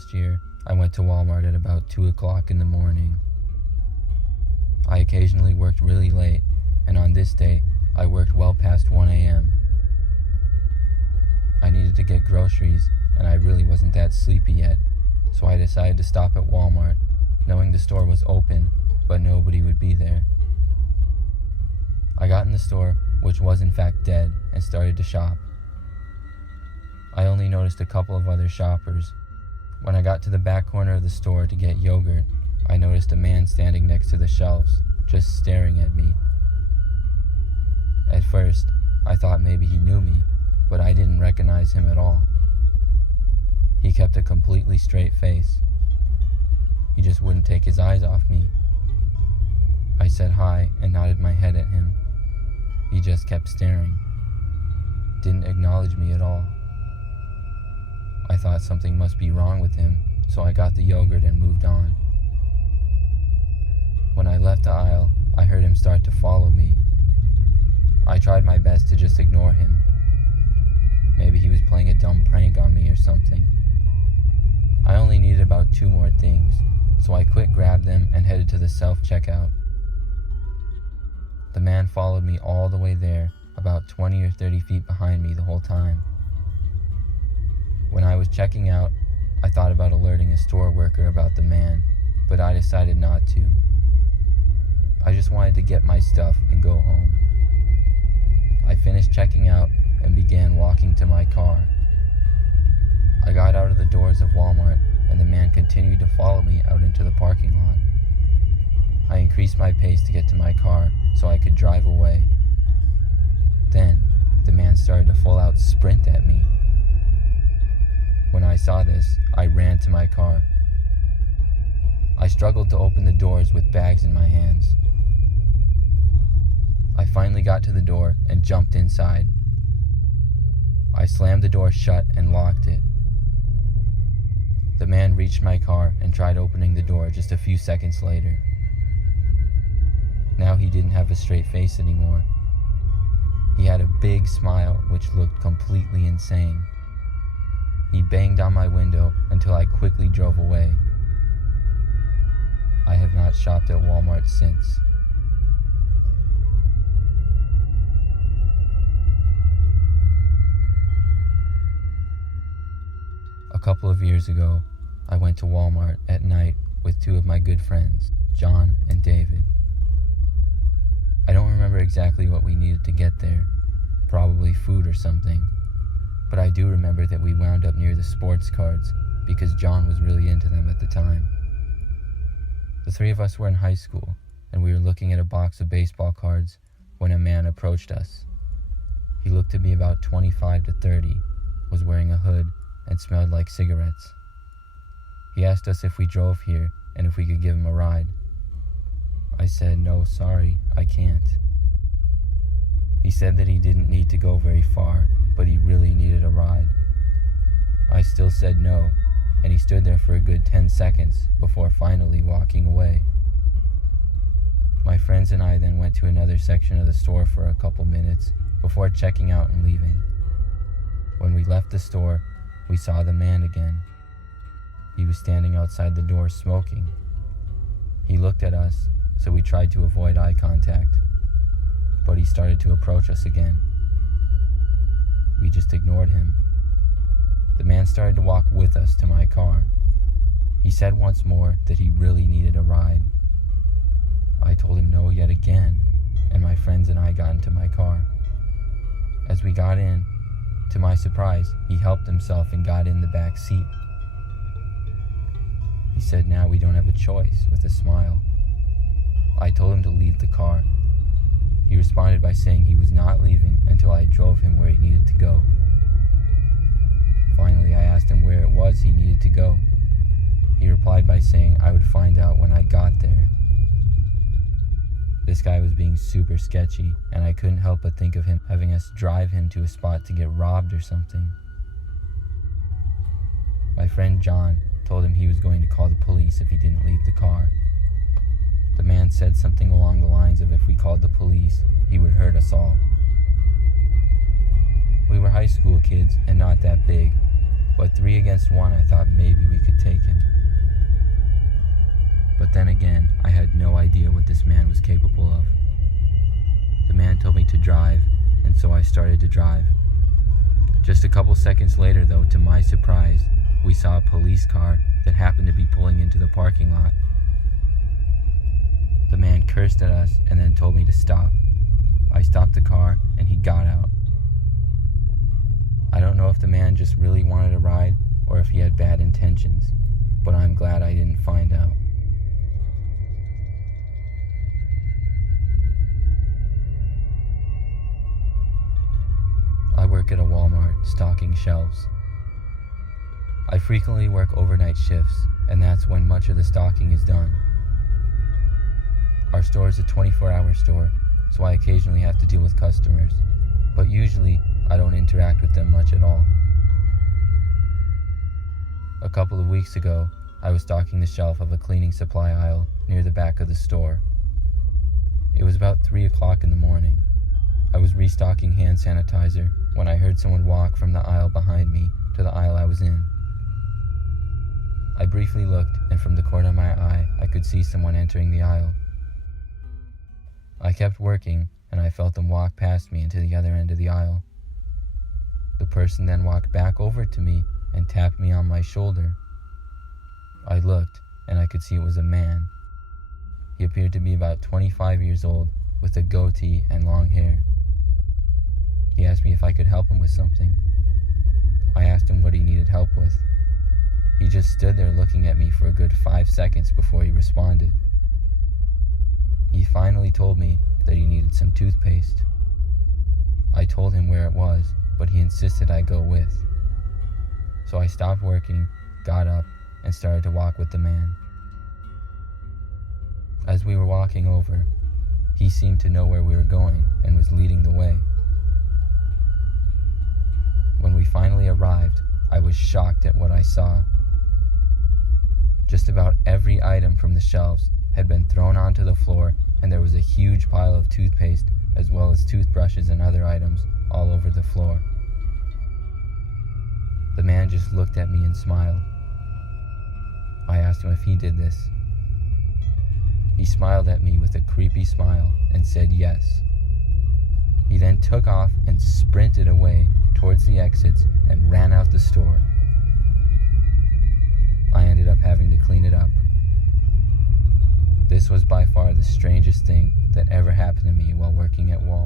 last year, I went to Walmart at about 2 o'clock in the morning. I occasionally worked really late, and on this day, I worked well past 1 a.m. I needed to get groceries, and I really wasn't that sleepy yet, so I decided to stop at Walmart, knowing the store was open, but nobody would be there. I got in the store, which was in fact dead, and started to shop. I only noticed a couple of other shoppers. When I got to the back corner of the store to get yogurt, I noticed a man standing next to the shelves, just staring at me. At first, I thought maybe he knew me, but I didn't recognize him at all. He kept a completely straight face. He just wouldn't take his eyes off me. I said hi and nodded my head at him. He just kept staring. Didn't acknowledge me at all. I thought something must be wrong with him, so I got the yogurt and moved on. When I left the aisle, I heard him start to follow me. I tried my best to just ignore him. Maybe he was playing a dumb prank on me or something. I only needed about 2 more things, so I quick grabbed them and headed to the self-checkout. The man followed me all the way there, about 20 or 30 feet behind me the whole time. When I was checking out, I thought about alerting a store worker about the man, but I decided not to. I just wanted to get my stuff and go home. I finished checking out and began walking to my car. I got out of the doors of Walmart, and the man continued to follow me out into the parking lot. I increased my pace to get to my car so I could drive away. Then, the man started to full out sprint at me. When I saw this, I ran to my car. I struggled to open the doors with bags in my hands. I finally got to the door and jumped inside. I slammed the door shut and locked it. The man reached my car and tried opening the door just a few seconds later. Now he didn't have a straight face anymore. He had a big smile which looked completely insane. He banged on my window until I quickly drove away. I have not shopped at Walmart since. A couple of years ago, I went to Walmart at night with 2 of my good friends, John and David. I don't remember exactly what we needed to get there, probably food or something, but I do remember that we wound up near the sports cards because John was really into them at the time. The 3 of us were in high school, and we were looking at a box of baseball cards when a man approached us. He looked to be about 25 to 30, was wearing a hood, and smelled like cigarettes. He asked us if we drove here and if we could give him a ride. I said, "No, sorry, I can't." He said that he didn't need to go very far, but he really needed a ride. I still said no, and he stood there for a good 10 seconds before finally walking away. My friends and I then went to another section of the store for a couple minutes before checking out and leaving. When we left the store, we saw the man again. He was standing outside the door smoking. He looked at us, so we tried to avoid eye contact, but he started to approach us again. We just ignored him. The man started to walk with us to my car. He said once more that he really needed a ride. I told him no yet again, and my friends and I got into my car. As we got in, to my surprise, he helped himself and got in the back seat. He said now we don't have a choice, with a smile. I told him to leave the car. He responded by saying he was not leaving until I drove him where he needed to go. Finally, I asked him where it was he needed to go. He replied by saying I would find out when I got there. This guy was being super sketchy, and I couldn't help but think of him having us drive him to a spot to get robbed or something. My friend John told him he was going to call the police if he didn't leave the car. The man said something along the lines of if we called the police, he would hurt us all. We were high school kids and not that big, but 3 against 1, I thought maybe we could take him. But then again, I had no idea what this man was capable of. The man told me to drive, and so I started to drive. Just a couple seconds later, though, to my surprise, we saw a police car that happened to be pulling into the parking lot. The man cursed at us and then told me to stop. I stopped the car and he got out. I don't know if the man just really wanted a ride or if he had bad intentions, but I'm glad I didn't find out. I work at a Walmart stocking shelves. I frequently work overnight shifts, and that's when much of the stocking is done. Our store is a 24-hour store, so I occasionally have to deal with customers, but usually I don't interact with them much at all. A couple of weeks ago, I was stocking the shelf of a cleaning supply aisle near the back of the store. It was about 3 o'clock in the morning. I was restocking hand sanitizer when I heard someone walk from the aisle behind me to the aisle I was in. I briefly looked, and from the corner of my eye, I could see someone entering the aisle. I kept working, and I felt them walk past me into the other end of the aisle. The person then walked back over to me and tapped me on my shoulder. I looked, and I could see it was a man. He appeared to be about 25 years old, with a goatee and long hair. He asked me if I could help him with something. I asked him what he needed help with. He just stood there looking at me for a good 5 seconds before he responded. He finally told me that he needed some toothpaste. I told him where it was, but he insisted I go with. So I stopped working, got up, and started to walk with the man. As we were walking over, he seemed to know where we were going and was leading the way. When we finally arrived, I was shocked at what I saw. Just about every item from the shelves had been thrown onto the floor, and there was a huge pile of toothpaste as well as toothbrushes and other items all over the floor. The man just looked at me and smiled. I asked him if he did this. He smiled at me with a creepy smile and said yes. He then took off and sprinted away towards the exits and ran out the store. I ended up having to clean it up. This was by far the strangest thing that ever happened to me while working at Walmart.